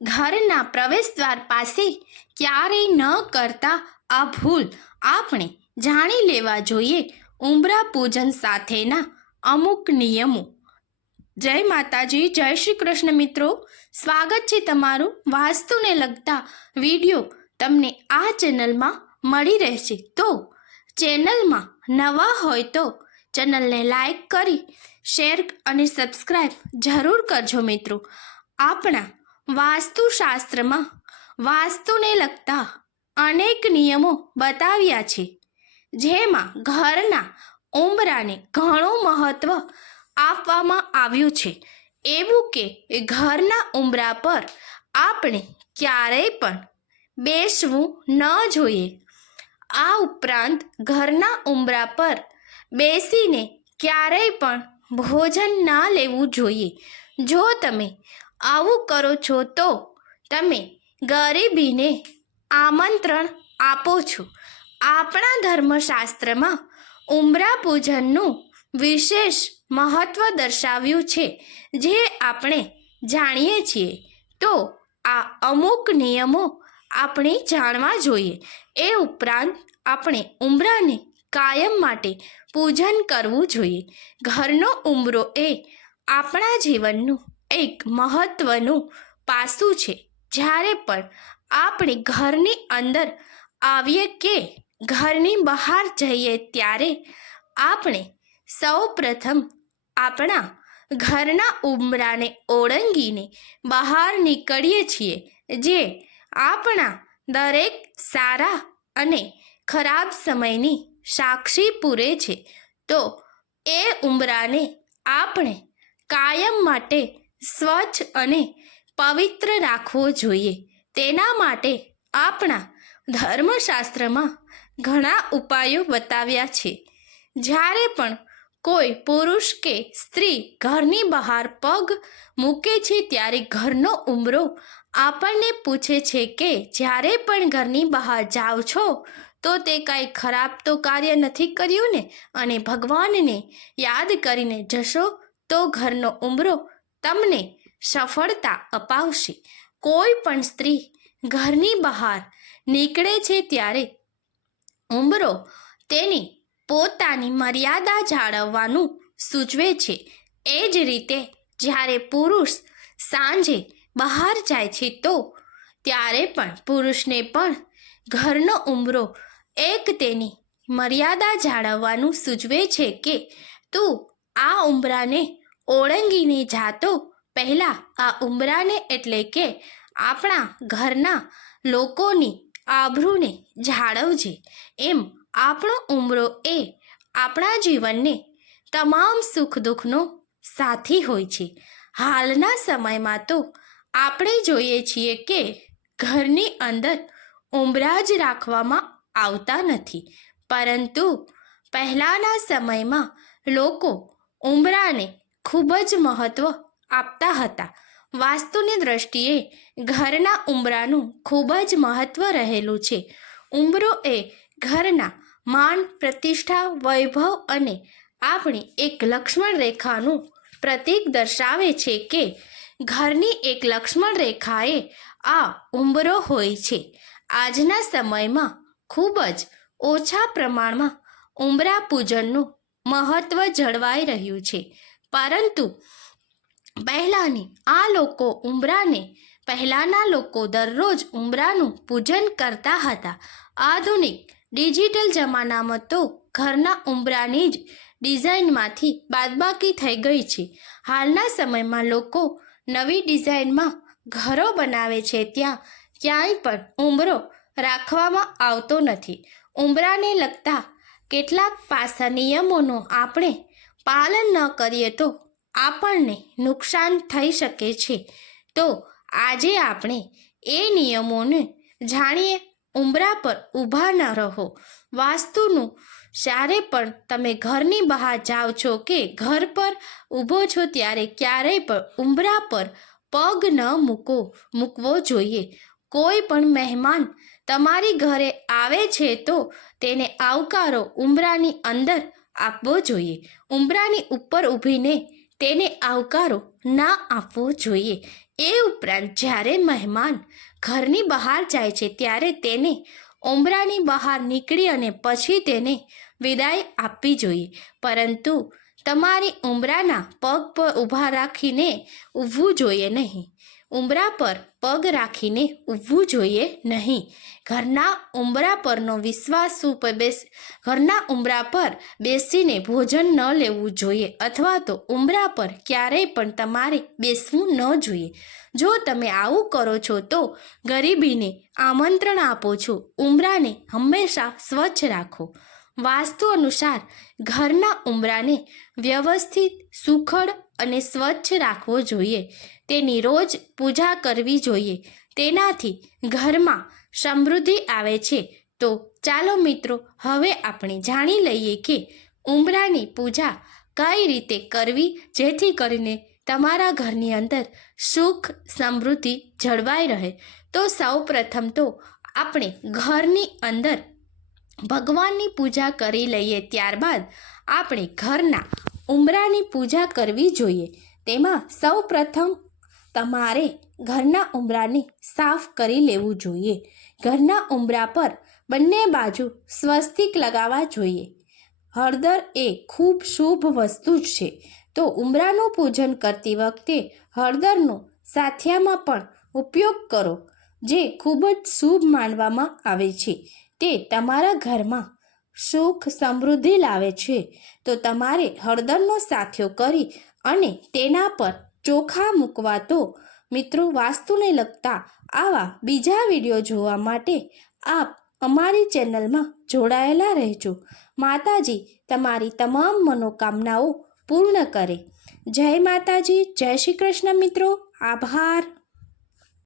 ઘરના પ્રવેશદ્વાર પાસે ક્યારેય ન કરતા આ ભૂલ આપણે જાણી લેવા જોઈએ ઉંબરા પૂજન સાથેના અમુક નિયમો. જય માતાજી, જય શ્રી કૃષ્ણ મિત્રો. સ્વાગત છે તમારું વાસ્તુને લગતા વીડિયો તમને આ ચેનલમાં મળી રહેશે. તો ચેનલમાં નવા હોય તો ચેનલને લાઈક કરી, શેર અને સબસ્ક્રાઈબ જરૂર કરજો મિત્રો. આપણા વાસ્તુશાસ્ત્રમાં વાસ્તુને લગતા અનેક નિયમો બતાવ્યા છે. જેમાં ઘરના ઉંબરાને ઘણું મહત્વ આપવામાં આવ્યું છે. એવું કે ઘરના ઉંબરા પર આપણે ક્યારેય પણ બેસવું ન જોઈએ. આ ઉપરાંત ઘરના ઉંબરા પર બેસીને ક્યારેય પણ ભોજન ના લેવું જોઈએ. જો તમે આવું કરો છો તો તમે ગરીબીને આમંત્રણ આપો છો. આપણા ધર્મશાસ્ત્રમાં ઉંબરા પૂજનનું વિશેષ મહત્વ દર્શાવ્યું છે. જે આપણે જાણીએ છીએ તો આ અમુક નિયમો આપણે જાણવા જોઈએ. એ ઉપરાંત આપણે ઉંબરાને કાયમ માટે પૂજન કરવું જોઈએ. ઘરનો ઉંબરો એ આપણા જીવનનું એક મહત્વનું પાસું છે. જ્યારે પણ આપણે ઘરની અંદર આવીએ કે ઘરની બહાર જઈએ ત્યારે આપણે સૌ પ્રથમ આપણા ઘરના ઉમરાને ઓળંગીને બહાર નીકળીએ છીએ, જે આપણા દરેક સારા અને ખરાબ સમયની સાક્ષી પૂરે છે. તો એ ઉંબરાને આપણે કાયમ માટે સ્વચ્છ અને પવિત્ર રાખવો જોઈએ. તેના માટે આપણા ધર્મશાસ્ત્રમાં ઘણા ઉપાયો બતાવ્યા છે. જ્યારે પણ કોઈ પુરુષ કે સ્ત્રી ઘરની બહાર પગ મૂકે છે ત્યારે ઘરનો ઉંમરો આપણને પૂછે છે કે જ્યારે પણ ઘરની બહાર જાઓ છો તો તે કાંઈ ખરાબ તો કાર્ય નથી કર્યું ને? અને ભગવાનને યાદ કરીને જશો તો ઘરનો ઉંબરો તમને સફળતા અપાવશે. કોઈ પણ સ્ત્રી ઘરની બહાર નીકળે છે ત્યારે ઉંબરો તેની પોતાની મર્યાદા જાળવવાનું સૂચવે છે. એ જ રીતે જ્યારે પુરુષ સાંજે બહાર જાય છે તો ત્યારે પણ પુરુષને પણ ઘરનો ઉંબરો એક તેની મર્યાદા જાળવવાનું સૂચવે છે કે તું આ ઉંબરાને ઓળંગીને જાતો પહેલાં આ ઉંબરાને એટલે કે આપણા ઘરના લોકોની આભરૂને જાળવજે. એમ આપણો ઉંબરો એ આપણા જીવનને તમામ સુખ દુઃખનો સાથી હોય છે. હાલના સમયમાં તો આપણે જોઈએ છીએ કે ઘરની અંદર ઉંબરા જ રાખવામાં આવતા નથી. પરંતુ પહેલાંના સમયમાં લોકો ઉંબરાને ખૂબ જ મહત્ત્વ આપતા હતા. વાસ્તુની દ્રષ્ટિએ ઘરના ઉંબરાનું ખૂબ જ મહત્ત્વ રહેલું છે. ઉંબરો એ ઘરના માન, પ્રતિષ્ઠા, વૈભવ અને આપણી એક લક્ષ્મણ રેખાનું પ્રતીક દર્શાવે છે કે ઘરની એક લક્ષ્મણ રેખાએ આ ઉંબરો હોય છે. આજના સમયમાં ખૂબ જ ઓછા પ્રમાણમાં ઉંબરા પૂજનનું મહત્ત્વ જળવાઈ રહ્યું છે. પરંતુ પહેલાંની આ લોકો ઉંબરાને પહેલાંના લોકો દરરોજ ઉંબરાનું પૂજન કરતા હતા. આધુનિક ડિજિટલ જમાનામાં તો ઘરના ઉંબરાની જ ડિઝાઇનમાંથી બાદબાકી થઈ ગઈ છે. હાલના સમયમાં લોકો નવી ડિઝાઇનમાં ઘરો બનાવે છે ત્યાં ક્યાંય પણ ઉંબરો રાખવામાં આવતો નથી. ઉંબરાને લગતા કેટલાક પાસા નિયમોનો આપણે પાલન ન કરીએ તો આપણને નુકસાન થઈ શકે છે. તો આજે આપણે એ નિયમોને જાણીએ ઉંબરા પર ઊભા ન રહો. વાસ્તુનું જ્યારે પણ તમે ઘરની બહાર જાઓ છો કે ઘર પર ઊભો છો ત્યારે ક્યારેય પણ ઉંબરા પર પગ ન મૂકો, મૂકવો જોઈએ. કોઈ પણ મહેમાન તમારી ઘરે આવે છે તો તેને આવકારો ઉંબરાની અંદર આપવો જોઈએ. ઉંબરાની ઉપર ઊભીને તેને આવકારો ના આપવો જોઈએ. એ ઉપરાંત જ્યારે મહેમાન ઘરની બહાર જાય છે ત્યારે તેને ઉંબરાની બહાર નીકળી અને પછી તેને વિદાય આપવી જોઈએ. પરંતુ તમારી ઉંબરાના પગ પર ઊભા રાખીને ઊભવું જોઈએ નહીં. ઉંબરા પર પગ રાખીને ઊભવું જોઈએ નહીં. ઘરના ઉંબરા પરનો વિશ્વાસ ઉપર બેસ, ઘરના ઉંબરા પર બેસીને ભોજન ન લેવું જોઈએ અથવા તો ઉંબરા પર ક્યારેય પણ તમારે બેસવું ન જોઈએ. જો તમે આવું કરો છો તો ગરીબીને આમંત્રણ આપો છો. ઉંબરાને હંમેશા સ્વચ્છ રાખો. વાસ્તુ અનુસાર ઘરના ઉંબરાને વ્યવસ્થિત સુખડ અને સ્વચ્છ રાખવો જોઈએ. તેની રોજ પૂજા કરવી જોઈએ. તેનાથી ઘરમાં સમૃદ્ધિ આવે છે. તો ચાલો મિત્રો, હવે આપણે જાણી લઈએ કે ઉંબરાની પૂજા કઈ રીતે કરવી, જેથી કરીને તમારા ઘરની અંદર સુખ સમૃદ્ધિ જળવાઈ રહે. તો સૌ પ્રથમ તો આપણે ઘરની અંદર ભગવાનની પૂજા કરી લઈએ ત્યારબાદ આપણે ઘરના ઉંબરાની પૂજા કરવી જોઈએ. તેમાં સૌ પ્રથમ તમારે ઘરના ઉંબરાને સાફ કરી લેવું જોઈએ. ઘરના ઉંબરા પર બંને બાજુ સ્વસ્તિક લગાવવા જોઈએ. હળદર એ ખૂબ શુભ વસ્તુ જ છે. તો ઉંબરાનું પૂજન કરતી વખતે હળદરનો સાથિયામાં પણ ઉપયોગ કરો, જે ખૂબ જ શુભ માનવામાં આવે છે. તે તમારા ઘરમાં સુખ સમૃદ્ધિ લાવે છે. તો તમારે હળદરનો સાથિયો કરી અને તેના પર ચોખા મૂકવા તો મિત્રો વાસ્તુને લગતા આવા બીજા વીડિયો જોવા માટે આપ અમારી ચેનલમાં જોડાયેલા રહેજો. માતાજી તમારી તમામ મનોકામનાઓ પૂર્ણ કરે. જય માતાજી, જય શ્રી કૃષ્ણ મિત્રો. આભાર.